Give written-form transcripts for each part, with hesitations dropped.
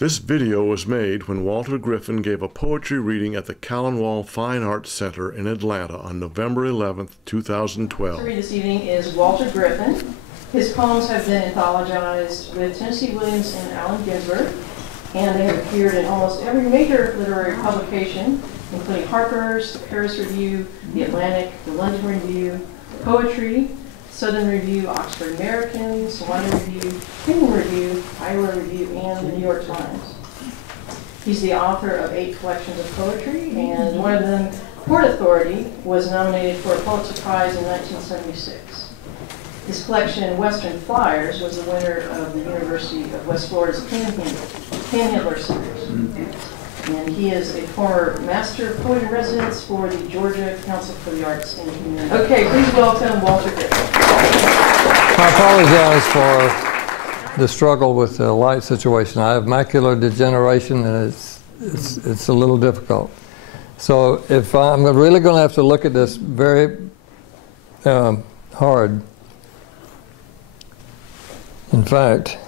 This video was made when Walter Griffin gave a poetry reading at the Callanwolde Fine Arts Center in Atlanta on November 11, 2012. To read this evening is Walter Griffin. His poems have been anthologized with Tennessee Williams and Allen Ginsberg, and they have appeared in almost every major literary publication, including Harper's, the Paris Review, the Atlantic, the London Review, Poetry, Southern Review, Oxford American, London Review, Kingdom Review, Iowa Review, and the New York Times. He's the author of 8 collections of poetry, and one of them, Port Authority, was nominated for a Pulitzer Prize in 1976. His collection, Western Flyers, was the winner of the University of West Florida's Panhandler Series. And he is a former Master of Poet in Residence for the Georgia Council for the Arts and Community. Okay, please welcome Walter Griffin. I apologize for the struggle with the light situation. I have macular degeneration, and it's a little difficult. So if I'm really going to have to look at this very hard. In fact,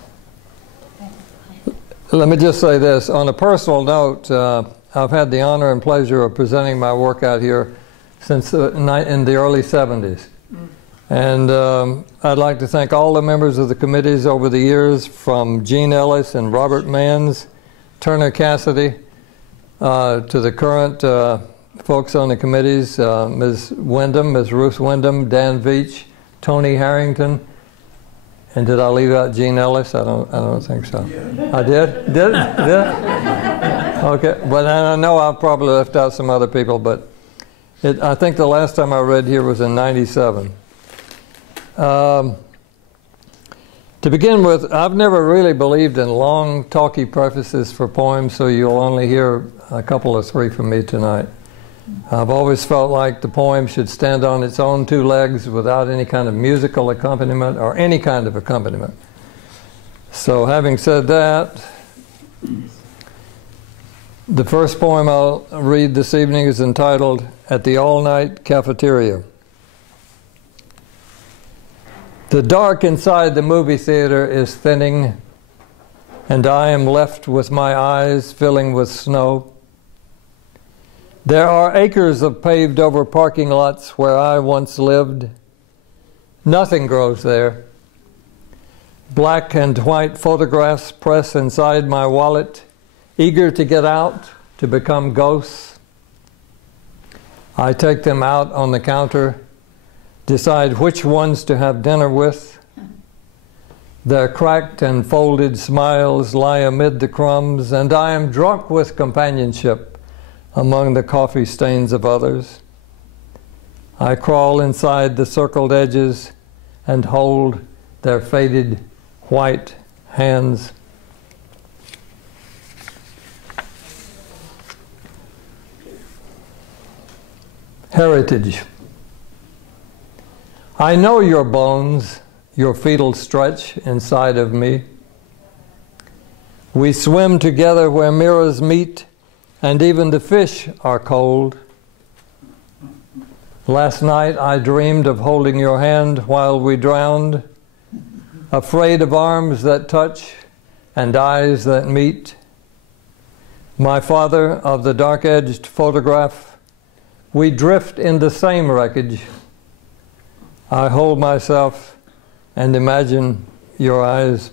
let me just say this. On a personal note, I've had the honor and pleasure of presenting my work out here since in the early 70s. And I'd like to thank all the members of the committees over the years, from Gene Ellis and Robert Manns, Turner Cassidy, to the current folks on the committees, Ms. Wyndham, Ms. Ruth Wyndham, Dan Veach, Tony Harrington. And did I leave out Gene Ellis? I don't think so. Yeah. I did? Did? Okay. But I know I probably left out some other people, but I think the last time I read here was in '97. To begin with, I've never really believed in long, talky prefaces for poems, so you'll only hear a couple or 3 from me tonight. I've always felt like the poem should stand on its own 2 legs without any kind of musical accompaniment or any kind of accompaniment. So having said that, the first poem I'll read this evening is entitled At the All-Night Cafeteria. The dark inside the movie theater is thinning, and I am left with my eyes filling with snow. There are acres of paved over parking lots where I once lived. Nothing grows there. Black and white photographs press inside my wallet, eager to get out, to become ghosts. I take them out on the counter, decide which ones to have dinner with. Their cracked and folded smiles lie amid the crumbs, and I am drunk with companionship among the coffee stains of others. I crawl inside the circled edges and hold their faded white hands. Heritage. I know your bones, your fetal stretch inside of me. We swim together where mirrors meet, and even the fish are cold. Last night I dreamed of holding your hand while we drowned, afraid of arms that touch and eyes that meet. My father of the dark-edged photograph, we drift in the same wreckage. I hold myself and imagine your eyes.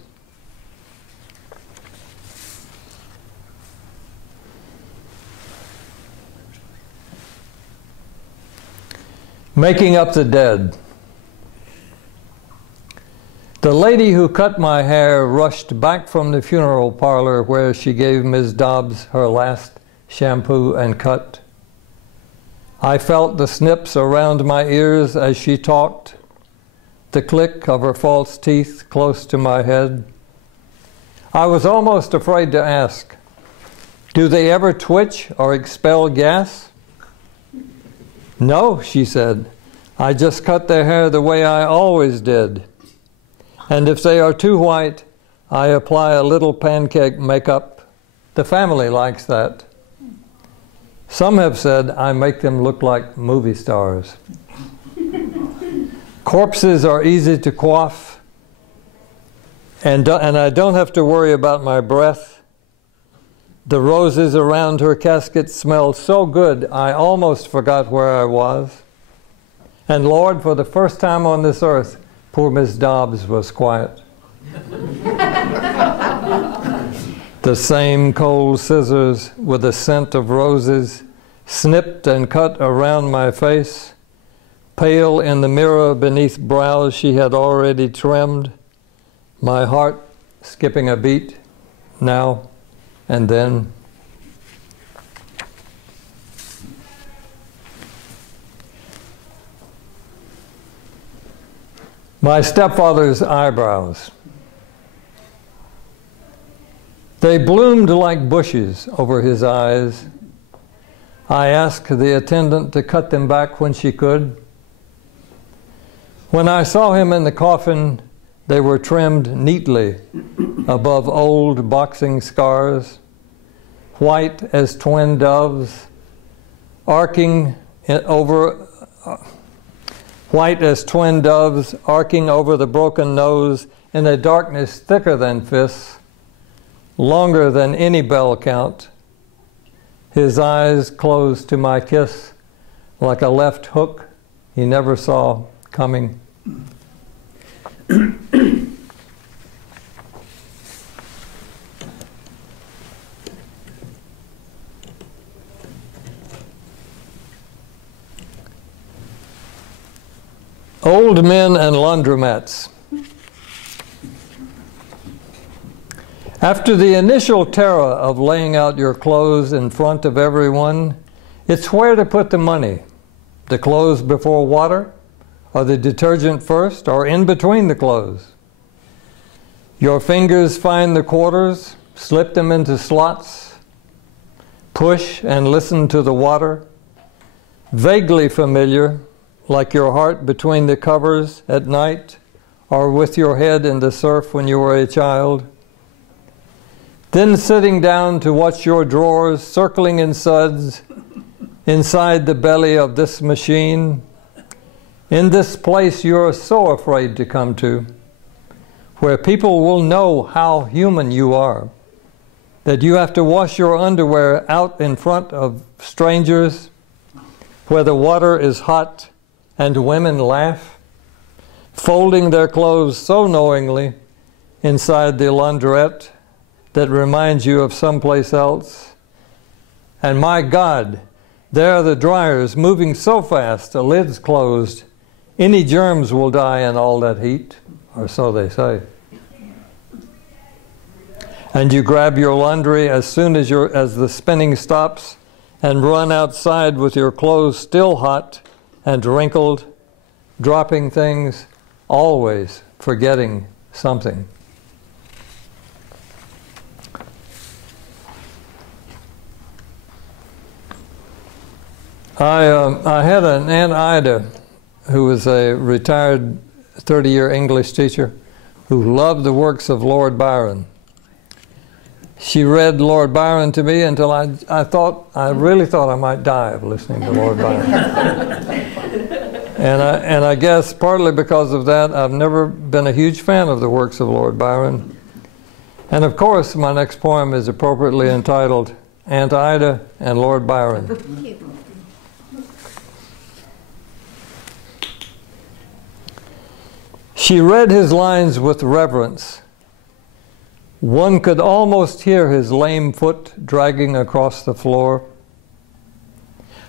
Making up the dead. The lady who cut my hair rushed back from the funeral parlor where she gave Ms. Dobbs her last shampoo and cut. I felt the snips around my ears as she talked, the click of her false teeth close to my head. I was almost afraid to ask, do they ever twitch or expel gas? No, she said, I just cut their hair the way I always did. And if they are too white, I apply a little pancake makeup. The family likes that. Some have said I make them look like movie stars. Corpses are easy to coif, and I don't have to worry about my breath. The roses around her casket smelled so good I almost forgot where I was. And Lord, for the first time on this earth, poor Miss Dobbs was quiet. The same cold scissors with a scent of roses snipped and cut around my face, pale in the mirror beneath brows she had already trimmed, my heart skipping a beat now and then. My stepfather's eyebrows. They bloomed like bushes over his eyes. I asked the attendant to cut them back when she could. When I saw him in the coffin, they were trimmed neatly above old boxing scars, white as twin doves, arcing over the broken nose in a darkness thicker than fists, longer than any bell count, his eyes closed to my kiss like a left hook he never saw coming. Old men and laundromats. After the initial terror of laying out your clothes in front of everyone, it's where to put the money. The clothes before water, or the detergent first, or in between the clothes. Your fingers find the quarters, slip them into slots, push and listen to the water, vaguely familiar, like your heart between the covers at night, or with your head in the surf when you were a child. Then sitting down to watch your drawers circling in suds inside the belly of this machine, in this place you're so afraid to come to, where people will know how human you are, that you have to wash your underwear out in front of strangers, where the water is hot and women laugh, folding their clothes so knowingly inside the laundrette that reminds you of someplace else. And my God, there are the dryers moving so fast, the lid's closed. Any germs will die in all that heat, or so they say. And you grab your laundry as soon as the spinning stops and run outside with your clothes still hot and wrinkled, dropping things, always forgetting something. I had an Aunt Ida who was a retired 30-year English teacher who loved the works of Lord Byron. She read Lord Byron to me until I really thought I might die of listening to Lord Byron. And I guess partly because of that, I've never been a huge fan of the works of Lord Byron. And of course, my next poem is appropriately entitled Aunt Ida and Lord Byron. She read his lines with reverence. One could almost hear his lame foot dragging across the floor.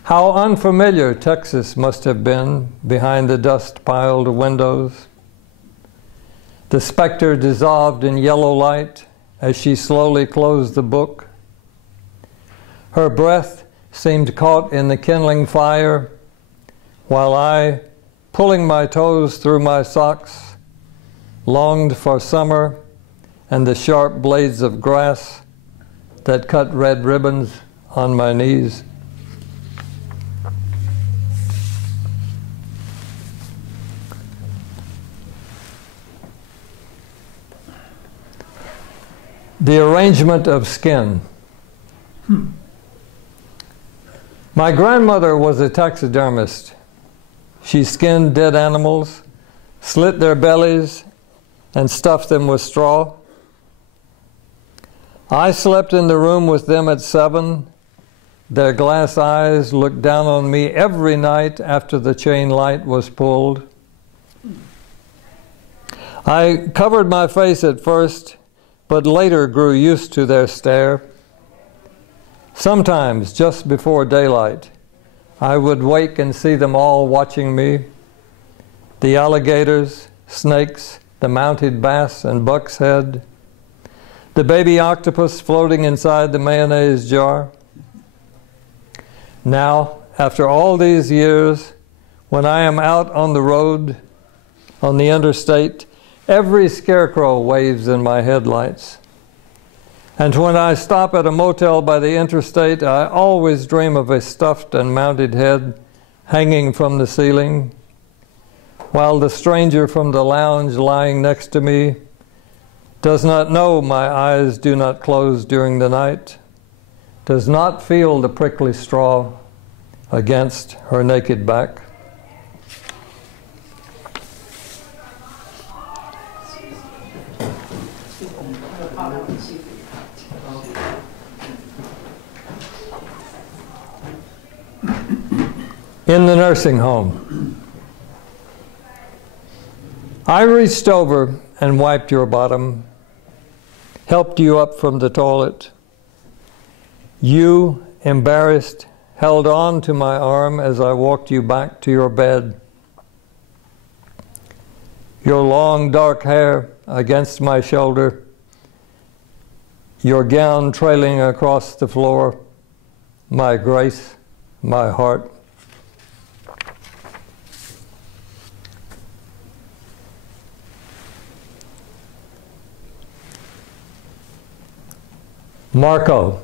How unfamiliar Texas must have been behind the dust-piled windows. The specter dissolved in yellow light as she slowly closed the book. Her breath seemed caught in the kindling fire, while I, pulling my toes through my socks, longed for summer and the sharp blades of grass that cut red ribbons on my knees. The arrangement of skin. My grandmother was a taxidermist. She skinned dead animals, slit their bellies, and stuffed them with straw. I slept in the room with them at 7. Their glass eyes looked down on me every night after the chain light was pulled. I covered my face at first, but later grew used to their stare. Sometimes, just before daylight, I would wake and see them all watching me. The alligators, snakes, the mounted bass and buck's head, the baby octopus floating inside the mayonnaise jar. Now, after all these years, when I am out on the road, on the interstate, every scarecrow waves in my headlights. And when I stop at a motel by the interstate, I always dream of a stuffed and mounted head hanging from the ceiling, while the stranger from the lounge lying next to me does not know my eyes do not close during the night, does not feel the prickly straw against her naked back. In the nursing home, I reached over and wiped your bottom, helped you up from the toilet. You, embarrassed, held on to my arm as I walked you back to your bed. Your long dark hair against my shoulder, your gown trailing across the floor, my grace, my heart. Marco.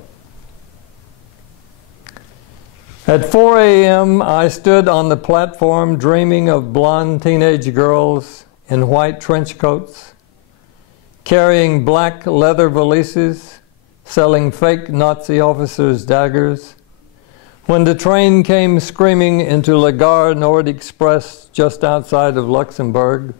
At 4 a.m., I stood on the platform dreaming of blonde teenage girls in white trench coats, carrying black leather valises, selling fake Nazi officers' daggers, when the train came screaming into La Gare Nord Express just outside of Luxembourg.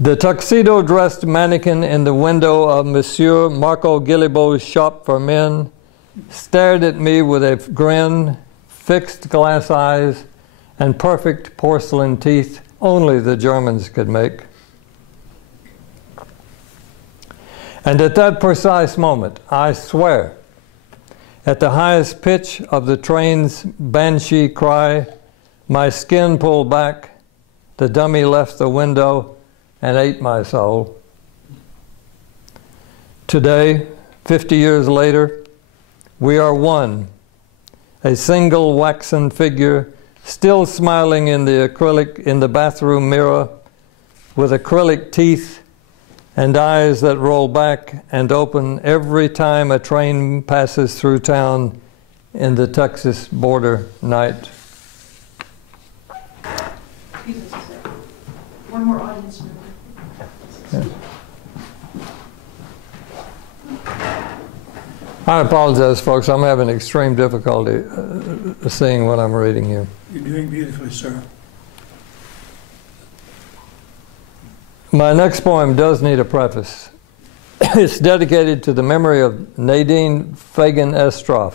The tuxedo-dressed mannequin in the window of Monsieur Marco Guillebeau's shop for men stared at me with a grin, fixed glass eyes, and perfect porcelain teeth only the Germans could make. And at that precise moment, I swear, at the highest pitch of the train's banshee cry, my skin pulled back, the dummy left the window, and ate my soul. Today, 50 years later, we are one, a single waxen figure, still smiling in the bathroom mirror, with acrylic teeth and eyes that roll back and open every time a train passes through town in the Texas border night. One more audience member. Yeah. I apologize, folks. I'm having extreme difficulty seeing what I'm reading here. You're doing beautifully, sir. My next poem does need a preface. It's dedicated to the memory of Nadine Fagan Estroff.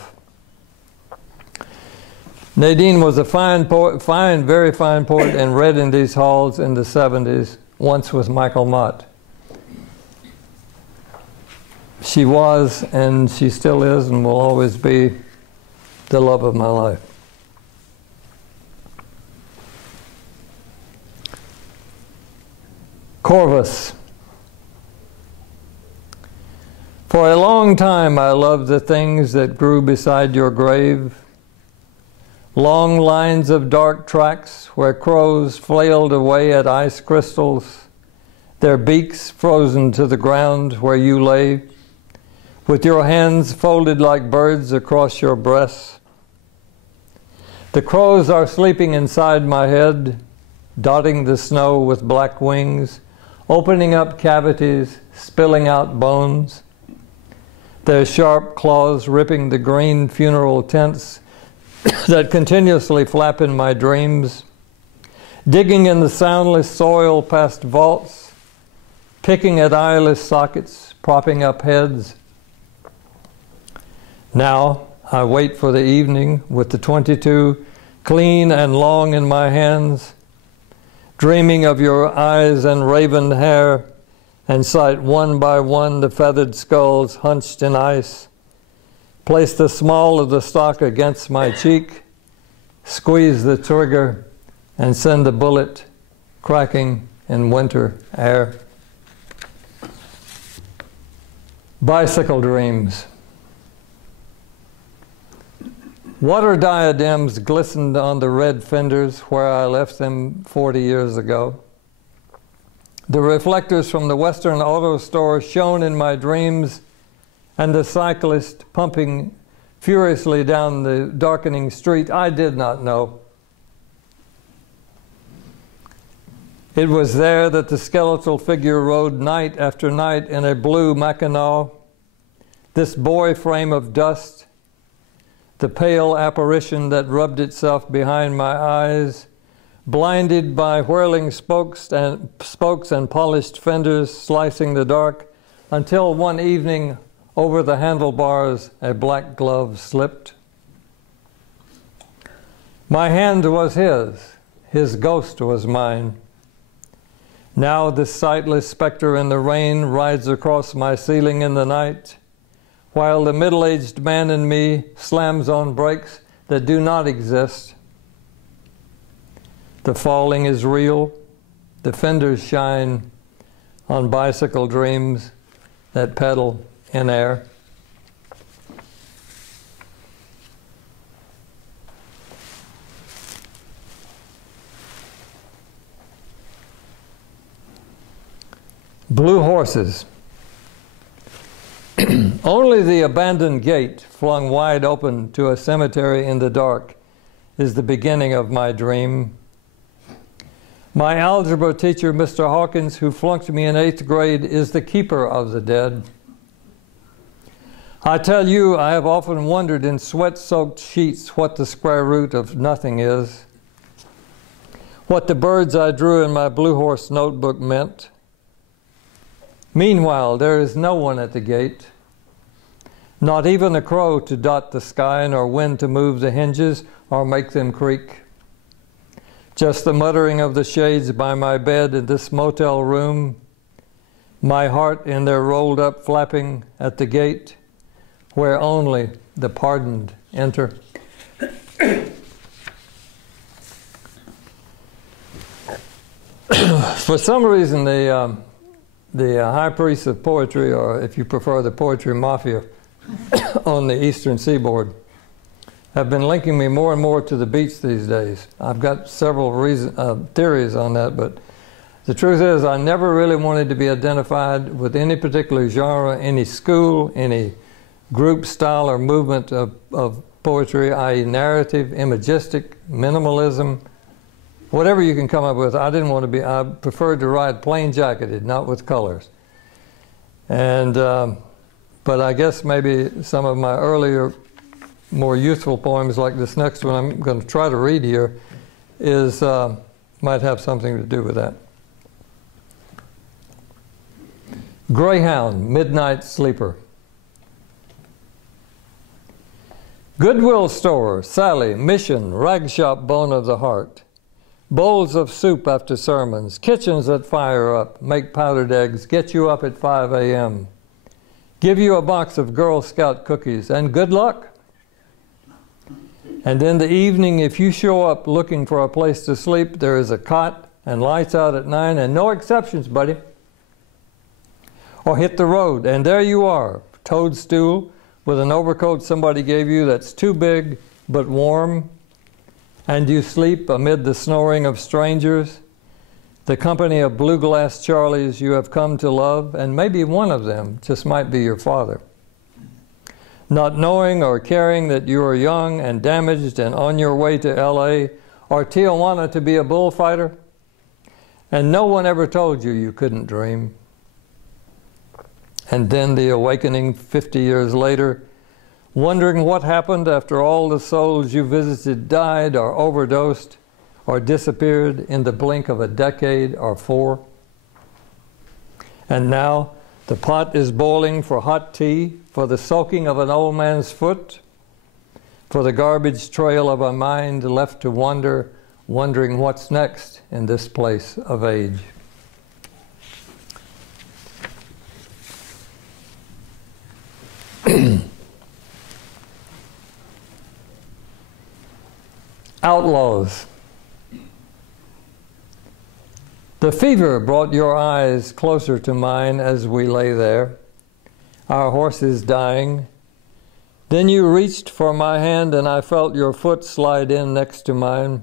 Nadine was a fine poet, very fine poet, and read in these halls in the 70s, once with Michael Mott. She was, and she still is, and will always be, the love of my life. Corvus. For a long time I loved the things that grew beside your grave. Long lines of dark tracks where crows flailed away at ice crystals, their beaks frozen to the ground where you lay, with your hands folded like birds across your breasts. The crows are sleeping inside my head, dotting the snow with black wings, opening up cavities, spilling out bones, their sharp claws ripping the green funeral tents that continuously flap in my dreams, digging in the soundless soil past vaults, picking at eyeless sockets, propping up heads. Now I wait for the evening with the 22 clean and long in my hands, dreaming of your eyes and raven hair, and sight one by one the feathered skulls hunched in ice. Place the small of the stock against my cheek, squeeze the trigger, and send the bullet cracking in winter air. Bicycle dreams. Water diadems glistened on the red fenders where I left them 40 years ago. The reflectors from the Western Auto Store shone in my dreams, and the cyclist pumping furiously down the darkening street I did not know. It was there that the skeletal figure rode night after night in a blue Mackinaw, this boy frame of dust, the pale apparition that rubbed itself behind my eyes, blinded by whirling spokes and polished fenders slicing the dark, until one evening over the handlebars a black glove slipped. My hand was his ghost was mine. Now this sightless specter in the rain rides across my ceiling in the night, while the middle-aged man in me slams on brakes that do not exist. The falling is real. The fenders shine on bicycle dreams that pedal in air. Blue horses. Only the abandoned gate, flung wide open to a cemetery in the dark, is the beginning of my dream. My algebra teacher, Mr. Hawkins, who flunked me in 8th grade, is the keeper of the dead. I tell you, I have often wondered in sweat-soaked sheets what the square root of nothing is, what the birds I drew in my Blue Horse notebook meant. Meanwhile, there is no one at the gate, not even a crow to dot the sky, nor wind to move the hinges or make them creak. Just the muttering of the shades by my bed in this motel room, my heart in their rolled up flapping at the gate, where only the pardoned enter. For some reason, the high priest of poetry, or if you prefer, the poetry mafia on the eastern seaboard, have been linking me more and more to the beach these days. I've got several theories on that, but the truth is I never really wanted to be identified with any particular genre, any school, any group style or movement of poetry, i.e. narrative, imagistic, minimalism, whatever you can come up with. I didn't want to be, I preferred to write plain jacketed, not with colors. And, but I guess maybe some of my earlier, more youthful poems, like this next one I'm going to try to read here, is, might have something to do with that. Greyhound, Midnight Sleeper. Goodwill store, Sally, mission, rag shop, bone of the heart. Bowls of soup after sermons, kitchens that fire up, make powdered eggs, get you up at 5 a.m. Give you a box of Girl Scout cookies, and good luck. And in the evening, if you show up looking for a place to sleep, there is a cot and lights out at 9, and no exceptions, buddy. Or hit the road, and there you are, toadstool, with an overcoat somebody gave you that's too big but warm, and you sleep amid the snoring of strangers, the company of blue glass Charlies you have come to love, and maybe one of them just might be your father. Not knowing or caring that you are young and damaged and on your way to LA or Tijuana to be a bullfighter, and no one ever told you you couldn't dream. And then the awakening 50 years later, wondering what happened after all the souls you visited died or overdosed or disappeared in the blink of a decade or 4. And now the pot is boiling for hot tea, for the soaking of an old man's foot, for the garbage trail of a mind left to wander, wondering what's next in this place of age. Outlaws. The fever brought your eyes closer to mine as we lay there, our horses dying. Then you reached for my hand and I felt your foot slide in next to mine.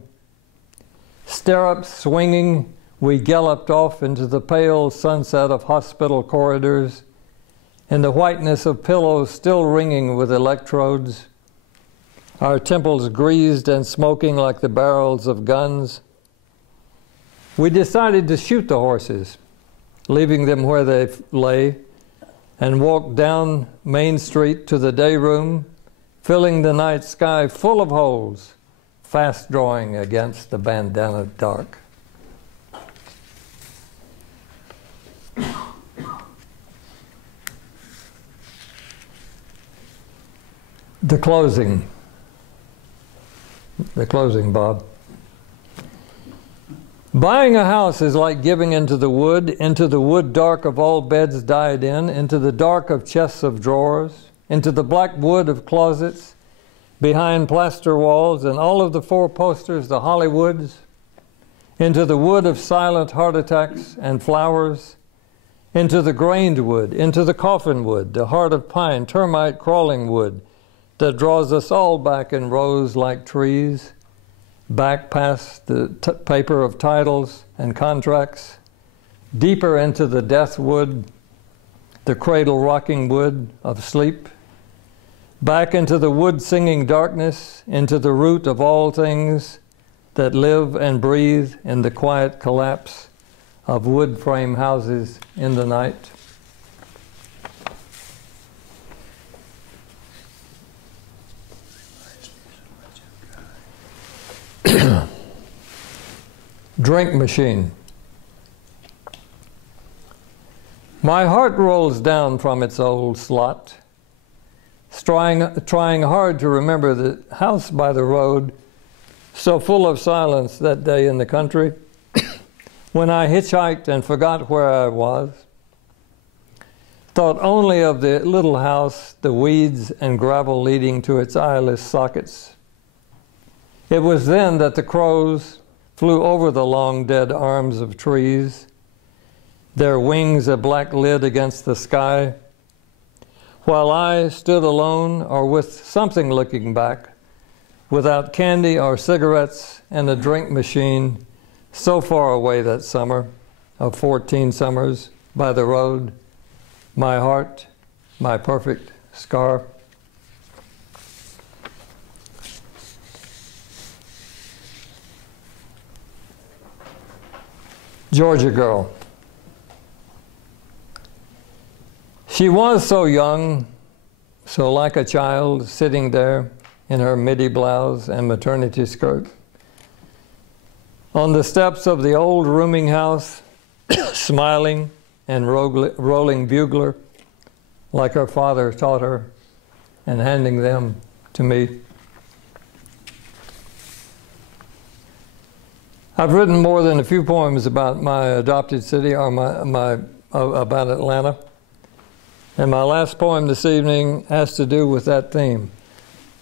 Stirrups swinging, we galloped off into the pale sunset of hospital corridors, in the whiteness of pillows still ringing with electrodes, our temples greased and smoking like the barrels of guns. We decided to shoot the horses, leaving them where they lay, and walked down Main Street to the day room, filling the night sky full of holes, fast drawing against the bandana dark. The closing, Bob. Buying a house is like giving into the wood dark of all beds died in, into the dark of chests of drawers, into the black wood of closets, behind plaster walls and all of the four posters, the Hollywoods, into the wood of silent heart attacks and flowers, into the grained wood, into the coffin wood, the heart of pine, termite crawling wood, that draws us all back in rows like trees, back past the paper of titles and contracts, deeper into the death wood, the cradle-rocking wood of sleep, back into the wood-singing darkness, into the root of all things that live and breathe in the quiet collapse of wood frame houses in the night. Drink machine. My heart rolls down from its old slot, trying hard to remember the house by the road, so full of silence that day in the country, when I hitchhiked and forgot where I was, thought only of the little house, the weeds and gravel leading to its eyeless sockets. It was then that the crows flew over the long dead arms of trees, their wings a black lid against the sky, while I stood alone or with something looking back, without candy or cigarettes and a drink machine, so far away that summer of 14 summers by the road, my heart, my perfect scar. Georgia girl. She was so young, so like a child, sitting there in her midi blouse and maternity skirt, on the steps of the old rooming house, smiling and rolling bugler, like her father taught her, and handing them to me. I've written more than a few poems about my adopted city or about Atlanta. And my last poem this evening has to do with that theme.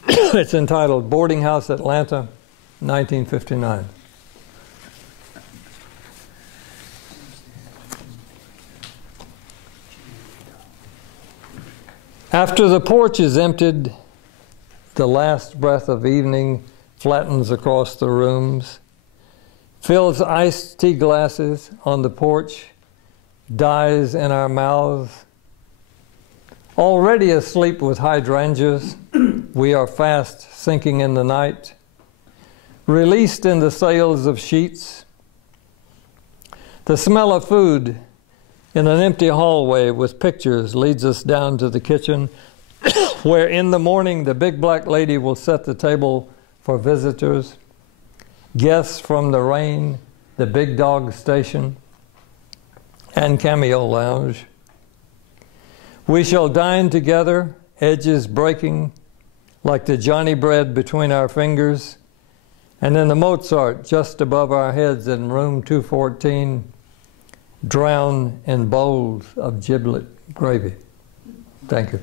It's entitled Boarding House Atlanta, 1959. After the porch is emptied, the last breath of evening flattens across the rooms, fills iced tea glasses on the porch, dies in our mouths. Already asleep with hydrangeas, we are fast sinking in the night, released in the sails of sheets. The smell of food in an empty hallway with pictures leads us down to the kitchen, where in the morning the big black lady will set the table for visitors, guests from the rain, the big dog station, and Cameo Lounge. We shall dine together, edges breaking like the Johnny bread between our fingers, and in the Mozart just above our heads in room 214, drown in bowls of giblet gravy. Thank you.